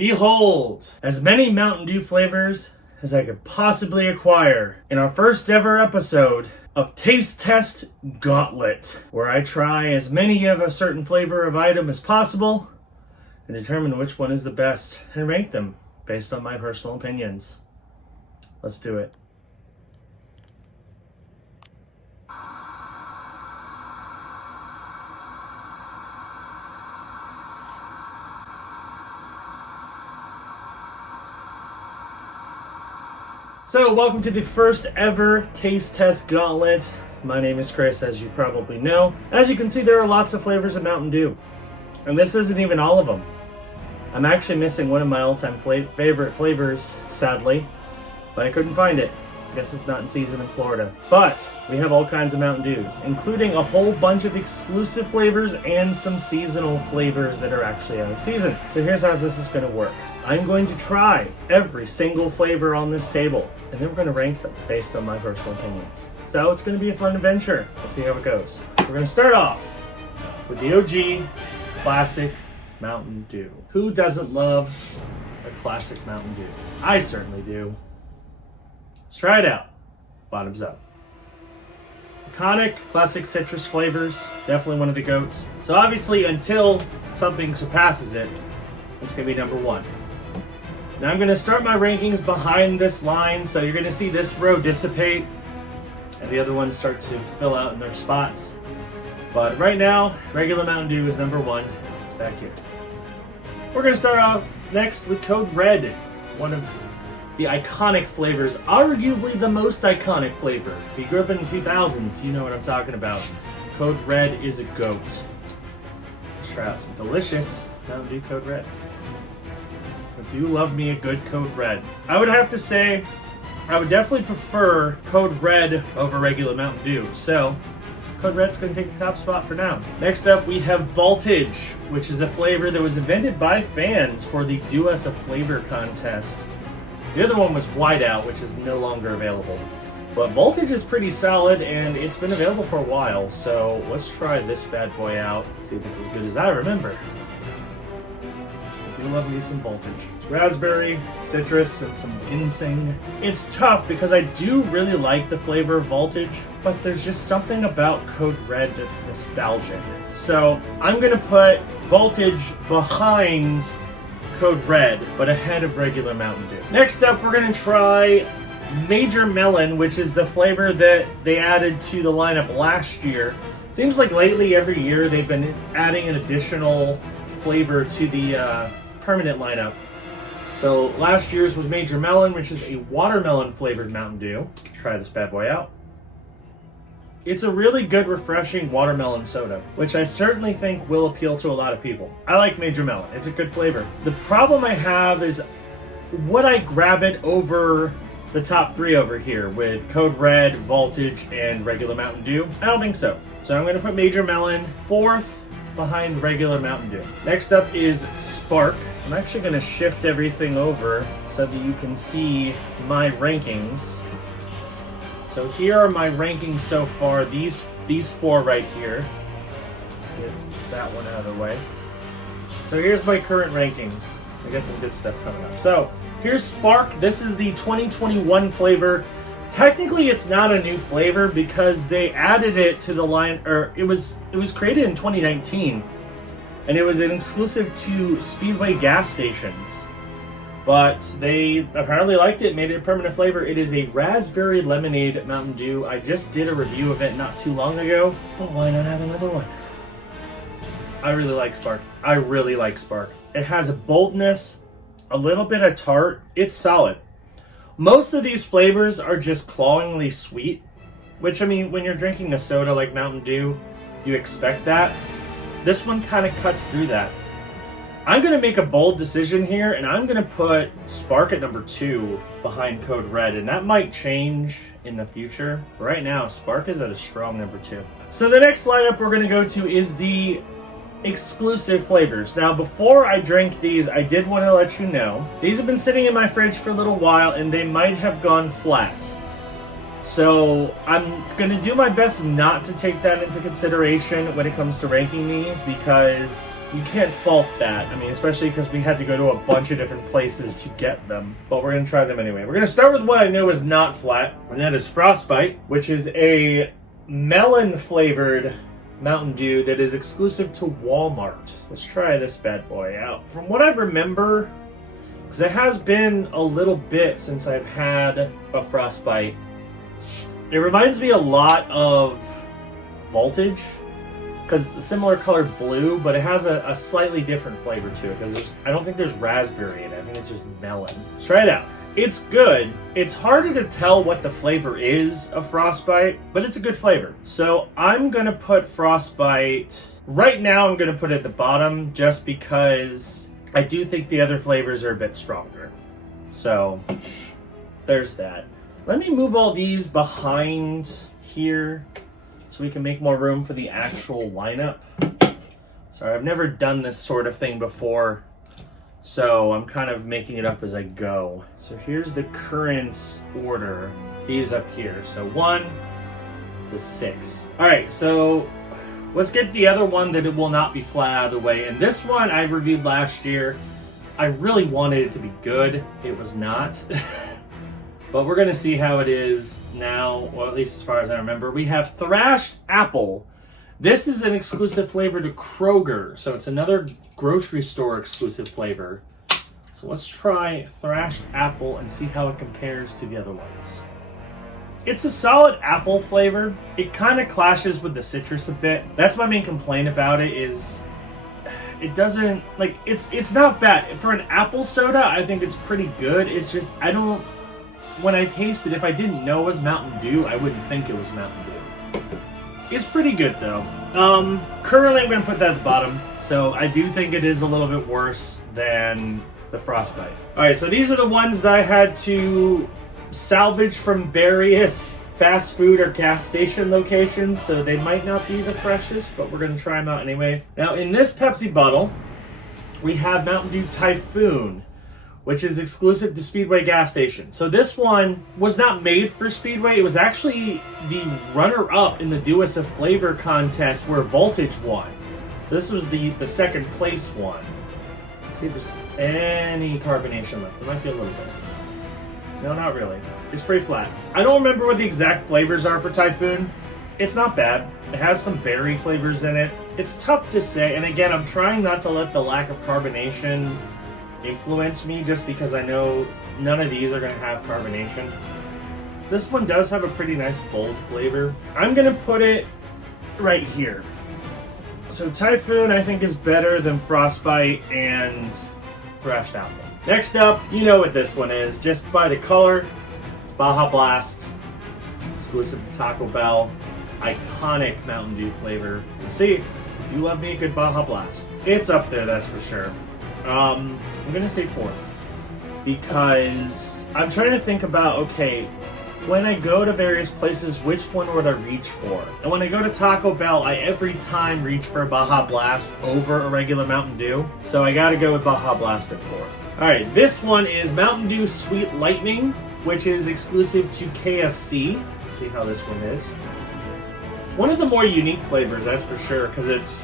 Behold, as many Mountain Dew flavors as I could possibly acquire in our first ever episode of Taste Test Gauntlet, where I try as many of a certain flavor of item as possible and determine which one is the best and rank them based on my personal opinions. Let's do it. So, welcome to the first ever Taste Test Gauntlet. My name is Chris, as you probably know. As you can see, there are lots of flavors of Mountain Dew. And this isn't even all of them. I'm actually missing one of my all-time favorite flavors, sadly. But I couldn't find it. Guess it's not in season in Florida. But we have all kinds of Mountain Dews, including a whole bunch of exclusive flavors and some seasonal flavors that are actually out of season. So here's how this is going to work. I'm going to try every single flavor on this table, and then we're going to rank them based on my personal opinions. So it's going to be a fun adventure. We'll see how it goes. We're going to start off with the OG classic Mountain Dew. Who doesn't love a classic Mountain Dew? I certainly do. Let's try it out. Bottoms up. Iconic classic citrus flavors, definitely one of the GOATs. So obviously until something surpasses it, it's going to be number one. Now I'm going to start my rankings behind this line, so you're going to see this row dissipate and the other ones start to fill out in their spots. But right now, regular Mountain Dew is number one. It's back here. We're going to start off next with Code Red, one of the iconic flavors, arguably the most iconic flavor. If you grew up in the 2000s, you know what I'm talking about. Code Red is a GOAT. Let's try out some delicious Mountain Dew Code Red. I do love me a good Code Red. I would have to say, I would definitely prefer Code Red over regular Mountain Dew. So, Code Red's going to take the top spot for now. Next up, we have Voltage, which is a flavor that was invented by fans for the Do Us a Flavor contest. The other one was Whiteout, which is no longer available. But Voltage is pretty solid, and it's been available for a while. So, let's try this bad boy out, see if it's as good as I remember. I do love me some Voltage. Raspberry, citrus, and some ginseng. It's tough because I do really like the flavor of Voltage, but there's just something about Code Red that's nostalgic. So I'm gonna put Voltage behind Code Red, but ahead of regular Mountain Dew. Next up, we're gonna try Major Melon, which is the flavor that they added to the lineup last year. Seems like lately, every year, they've been adding an additional flavor to the permanent lineup. So last year's was Major Melon, which is a watermelon flavored Mountain Dew. Try this bad boy out. It's a really good, refreshing watermelon soda, which I certainly think will appeal to a lot of people. I like Major Melon. It's a good flavor. The problem I have is, would I grab it over the top three over here with Code Red, Voltage, and regular Mountain Dew? I don't think so. So I'm going to put Major Melon fourth behind regular Mountain Dew. Next up is Spark. I'm actually going to shift everything over so that you can see my rankings. So here are my rankings so far. These four right here. Let's get that one out of the way. So here's my current rankings. I got some good stuff coming up. So here's Spark. This is the 2021 flavor. Technically, it's not a new flavor because they added it to the line, or it was created in 2019, and it was an exclusive to Speedway gas stations. But they apparently liked it, made it a permanent flavor. It is a raspberry lemonade Mountain Dew. I just did a review of it not too long ago, but why not have another one? I really like Spark. I really like Spark. It has a boldness, a little bit of tart. It's solid. Most of these flavors are just clawingly sweet, which, I mean, when you're drinking a soda like Mountain Dew, you expect that. This one kind of cuts through that. I'm going to make a bold decision here, and I'm going to put Spark at number 2 behind Code Red, and that might change in the future. Right now, Spark is at a strong number 2. So the next lineup we're going to go to is the exclusive flavors. Now, before I drink these, I did want to let you know, these have been sitting in my fridge for a little while, and they might have gone flat. So I'm going to do my best not to take that into consideration when it comes to ranking these, because you can't fault that. I mean, especially because we had to go to a bunch of different places to get them. But we're going to try them anyway. We're going to start with what I know is not flat, and that is Frostbite, which is a melon-flavored Mountain Dew that is exclusive to Walmart. Let's try this bad boy out. From what I remember, because it has been a little bit since I've had a Frostbite, it reminds me a lot of Voltage, because it's a similar colored blue, but it has a slightly different flavor to it, because I don't think there's raspberry in it. I think it's just melon. Let's try it out. It's good. It's harder to tell what the flavor is of Frostbite, but it's a good flavor. So I'm going to put Frostbite, right now I'm going to put it at the bottom, just because I do think the other flavors are a bit stronger. So there's that. Let me move all these behind here so we can make more room for the actual lineup. Sorry, I've never done this sort of thing before, so I'm kind of making it up as I go. So here's the current order. These up here. So 1 to 6. All right, so let's get the other one that it will not be flat out of the way. And this one I reviewed last year. I really wanted it to be good. It was not. But we're going to see how it is now, or at least as far as I remember. We have Thrashed Apple. This is an exclusive flavor to Kroger, so it's another grocery store exclusive flavor. So let's try Thrashed Apple and see how it compares to the other ones. It's a solid apple flavor. It kind of clashes with the citrus a bit. That's my main complaint about it, is it doesn't, like, it's not bad. For an apple soda, I think it's pretty good. It's just, when I taste it, if I didn't know it was Mountain Dew, I wouldn't think it was Mountain Dew. It's pretty good, though. Currently, I'm going to put that at the bottom. So I do think it is a little bit worse than the Frostbite. All right, so these are the ones that I had to salvage from various fast food or gas station locations. So they might not be the freshest, but we're going to try them out anyway. Now, in this Pepsi bottle, we have Mountain Dew Typhoon, which is exclusive to Speedway gas station. So this one was not made for Speedway. It was actually the runner-up in the Do Us a Flavor contest where Voltage won. So this was the second place one. Let's see if there's any carbonation left. There might be a little bit. No, not really. It's pretty flat. I don't remember what the exact flavors are for Typhoon. It's not bad. It has some berry flavors in it. It's tough to say, and again, I'm trying not to let the lack of carbonation influence me, just because I know none of these are going to have carbonation. This one does have a pretty nice bold flavor. I'm going to put it right here. So Typhoon, I think, is better than Frostbite and Thrashed Apple. Next up, you know what this one is. Just by the color, it's Baja Blast, exclusive to Taco Bell. Iconic Mountain Dew flavor. You see, I do love me a good Baja Blast. It's up there, that's for sure. I'm going to say 4th, because I'm trying to think about, okay, when I go to various places, which one would I reach for? And when I go to Taco Bell, I every time reach for a Baja Blast over a regular Mountain Dew, so I got to go with Baja Blast at 4th. Alright, this one is Mountain Dew Sweet Lightning, which is exclusive to KFC. Let's see how this one is. One of the more unique flavors, that's for sure, because it's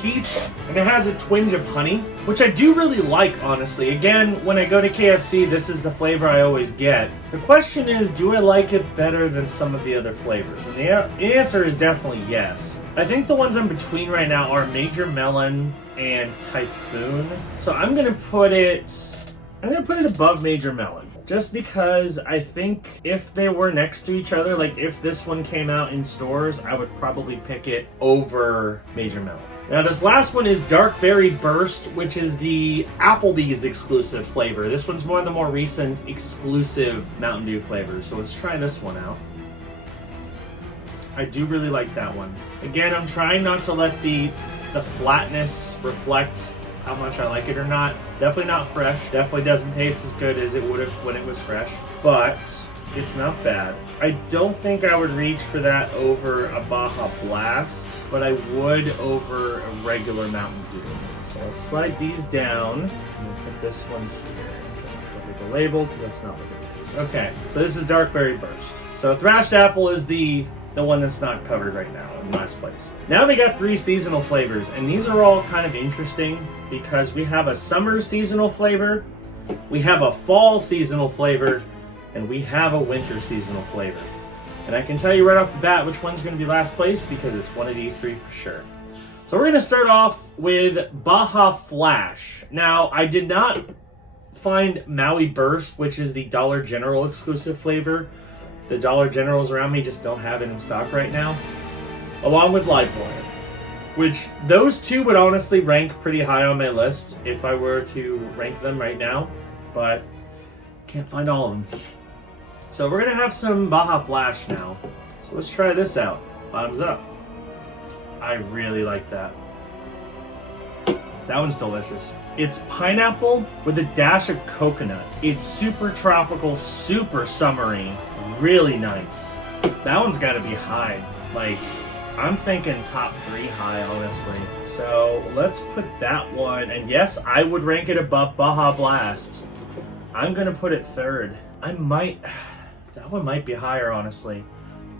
peach and it has a twinge of honey, which I do really like, honestly. Again, when I go to KFC, this is the flavor I always get. The question is, do I like it better than some of the other flavors? And the answer is definitely yes. I think the ones I'm between right now are Major Melon and Typhoon. So I'm gonna put it above Major Melon. Just because I think if they were next to each other, like if this one came out in stores, I would probably pick it over Major Melon. Now this last one is Dark Berry Burst, which is the Applebee's exclusive flavor. This one's one of the more recent exclusive Mountain Dew flavors. So let's try this one out. I do really like that one. Again, I'm trying not to let the flatness reflect how much I like it or not. Definitely not fresh. Definitely doesn't taste as good as it would have when it was fresh. But it's not bad. I don't think I would reach for that over a Baja Blast, but I would over a regular Mountain Dew. So let's slide these down. I'm gonna put this one here. Cover the label because that's not what it is. Okay, so this is Dark Berry Burst. So thrashed apple is the one that's not covered right now in last place. Now we got 3 seasonal flavors, and these are all kind of interesting because we have a summer seasonal flavor, we have a fall seasonal flavor, and we have a winter seasonal flavor. And I can tell you right off the bat which one's going to be last place because it's one of these 3 for sure. So we're going to start off with Baja Flash. Now, I did not find Maui Burst, which is the Dollar General exclusive flavor. The Dollar Generals around me just don't have it in stock right now. Along with Live Wire, which those 2 would honestly rank pretty high on my list if I were to rank them right now, but can't find all of them. So we're going to have some Baja Flash now. So let's try this out. Bottoms up. I really like that. That one's delicious. It's pineapple with a dash of coconut. It's super tropical, super summery, really nice. That one's got to be high. Like, I'm thinking top 3 high, honestly. So let's put that one, and yes, I would rank it above Baja Blast. I'm going to put it 3rd. That one might be higher, honestly.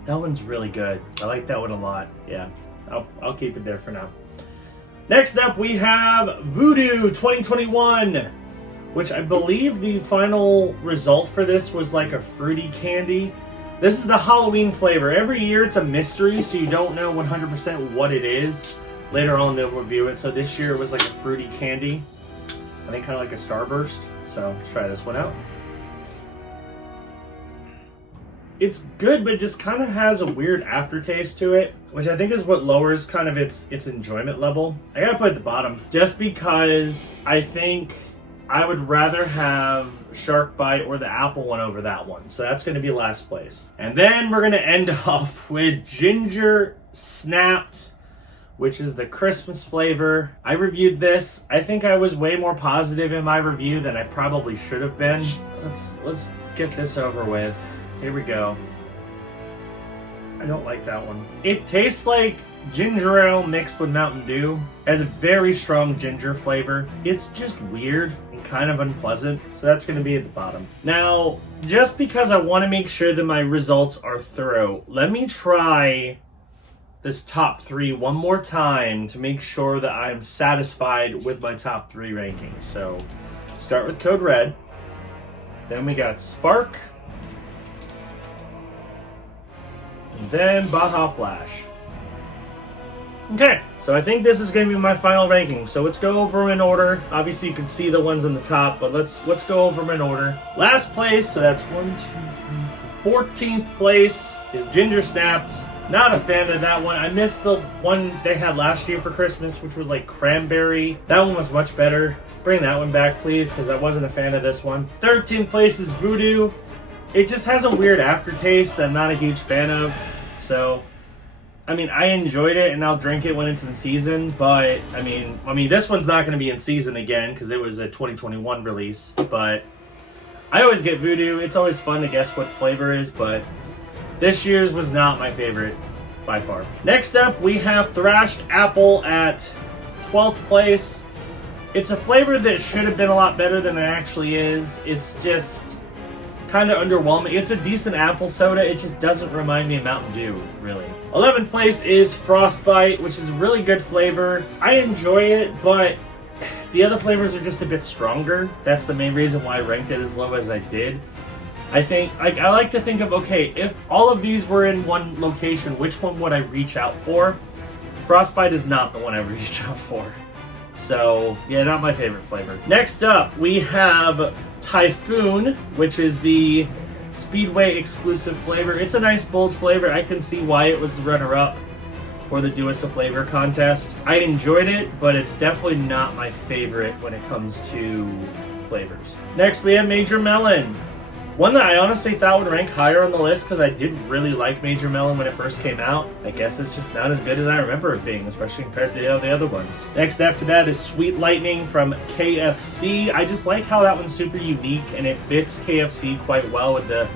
That one's really good. I like that one a lot. Yeah, I'll keep it there for now. Next up, we have Voodoo 2021, which I believe the final result for this was like a fruity candy. This is the Halloween flavor. Every year it's a mystery, so you don't know 100% what it is. Later on they'll review it. So this year it was like a fruity candy. I think kind of like a Starburst. So let's try this one out. It's good, but it just kind of has a weird aftertaste to it, which I think is what lowers kind of its enjoyment level. I gotta put it at the bottom, just because I think I would rather have Shark Bite or the apple one over that one. So that's gonna be last place. And then we're gonna end off with Ginger Snapped, which is the Christmas flavor. I reviewed this. I think I was way more positive in my review than I probably should have been. Let's get this over with. Here we go. I don't like that one. It tastes like ginger ale mixed with Mountain Dew. It has a very strong ginger flavor. It's just weird and kind of unpleasant, so that's going to be at the bottom. Now, just because I want to make sure that my results are thorough, let me try this top 3 one more time to make sure that I'm satisfied with my top 3 rankings. So, start with Code Red. Then we got Spark. And then Baja Flash. Okay, so I think this is going to be my final ranking. So let's go over them in order. Obviously, you can see the ones on the top, but let's go over them in order. Last place, so that's 1, 2, 3, 4. 14th place is Ginger Snapped. Not a fan of that one. I missed the one they had last year for Christmas, which was like cranberry. That one was much better. Bring that one back, please, because I wasn't a fan of this one. 13th place is Voodoo. It just has a weird aftertaste that I'm not a huge fan of. So, I mean, I enjoyed it and I'll drink it when it's in season, but I mean, this one's not going to be in season again because it was a 2021 release, but I always get Voodoo. It's always fun to guess what flavor is, but this year's was not my favorite by far. Next up, we have Thrashed Apple at 12th place. It's a flavor that should have been a lot better than it actually is. It's just kind of underwhelming. It's a decent apple soda. It just doesn't remind me of Mountain Dew, really. 11th place is Frostbite, which is a really good flavor. I enjoy it, but the other flavors are just a bit stronger. That's the main reason why I ranked it as low as I did. I think I like to think of, okay, if all of these were in one location, which one would I reach out for? Frostbite is not the one I reach out for. So, yeah, not my favorite flavor. Next up, we have Typhoon, which is the Speedway exclusive flavor. It's a nice bold flavor. I can see why it was the runner-up for the Do Us a Flavor contest. I enjoyed it, but it's definitely not my favorite when it comes to flavors. Next, we have Major Melon. One that I honestly thought would rank higher on the list because I did really like Major Melon when it first came out. I guess it's just not as good as I remember it being, especially compared to the other ones. Next after that is Sweet Lightning from KFC. I just like how that one's super unique and it fits KFC quite well with the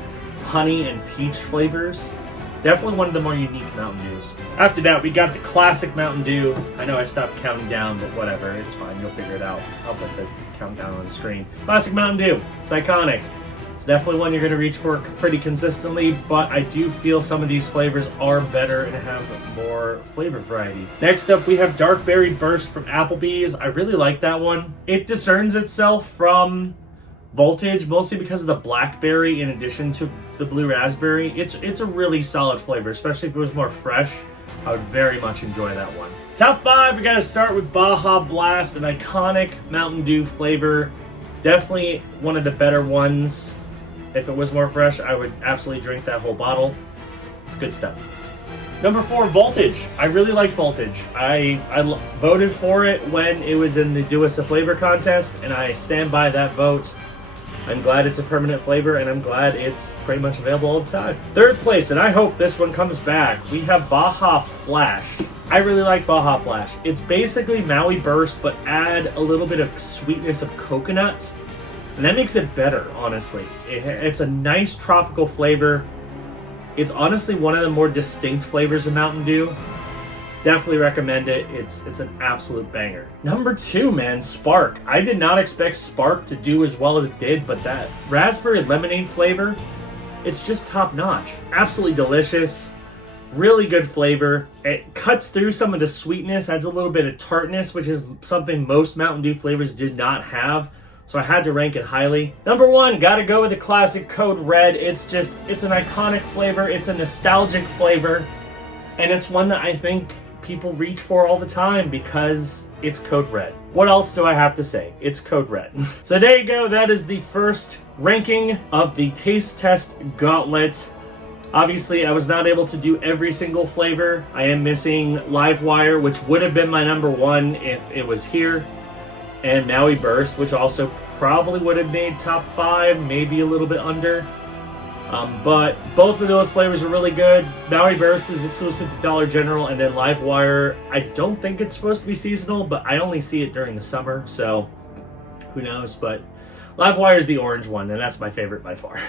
honey and peach flavors. Definitely one of the more unique Mountain Dews. After that, we got the classic Mountain Dew. I know I stopped counting down, but whatever, it's fine. You'll figure it out. I'll put the countdown on the screen. Classic Mountain Dew. It's iconic. It's definitely one you're going to reach for pretty consistently, but I do feel some of these flavors are better and have more flavor variety. Next up, we have Dark Berry Burst from Applebee's. I really like that one. It discerns itself from Voltage, mostly because of the blackberry in addition to the blue raspberry. It's a really solid flavor, especially if it was more fresh. I would very much enjoy that one. Top 5, we gotta start with Baja Blast, an iconic Mountain Dew flavor. Definitely one of the better ones. If it was more fresh, I would absolutely drink that whole bottle. It's good stuff. Number 4, Voltage. I really like Voltage. I voted for it when it was in the Do Us a Flavor contest, and I stand by that vote. I'm glad it's a permanent flavor, and I'm glad it's pretty much available all the time. Third place, and I hope this one comes back, we have Baja Flash. I really like Baja Flash. It's basically Maui Burst, but add a little bit of sweetness of coconut, and that makes it better, honestly. It's a nice tropical flavor. It's honestly one of the more distinct flavors of Mountain Dew. Definitely recommend it. It's an absolute banger. Number 2, man, Spark. I did not expect Spark to do as well as it did, but that raspberry lemonade flavor, it's just top notch. Absolutely delicious. Really good flavor. It cuts through some of the sweetness, adds a little bit of tartness, which is something most Mountain Dew flavors did not have. So I had to rank it highly. Number 1, gotta go with the classic Code Red. It's an iconic flavor. It's a nostalgic flavor. And it's one that I think people reach for all the time because it's Code Red. What else do I have to say? It's Code Red. So there you go. That is the first ranking of the Taste Test Gauntlet. Obviously, I was not able to do every single flavor. I am missing Livewire, which would have been my number 1 if it was here. And Maui Burst, which also probably would have made top 5, maybe a little bit under. But both of those flavors are really good. Maui Burst is exclusive to Dollar General, and then Livewire, I don't think it's supposed to be seasonal, but I only see it during the summer, so who knows. But Livewire is the orange one, and that's my favorite by far.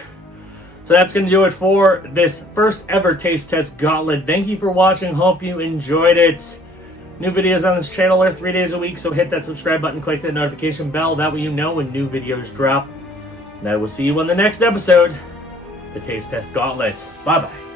So that's going to do it for this first ever Taste Test Gauntlet. Thank you for watching. Hope you enjoyed it. New videos on this channel are 3 days a week, so hit that subscribe button, click that notification bell. That way you know when new videos drop. And I will see you on the next episode, the Taste Test Gauntlet. Bye-bye.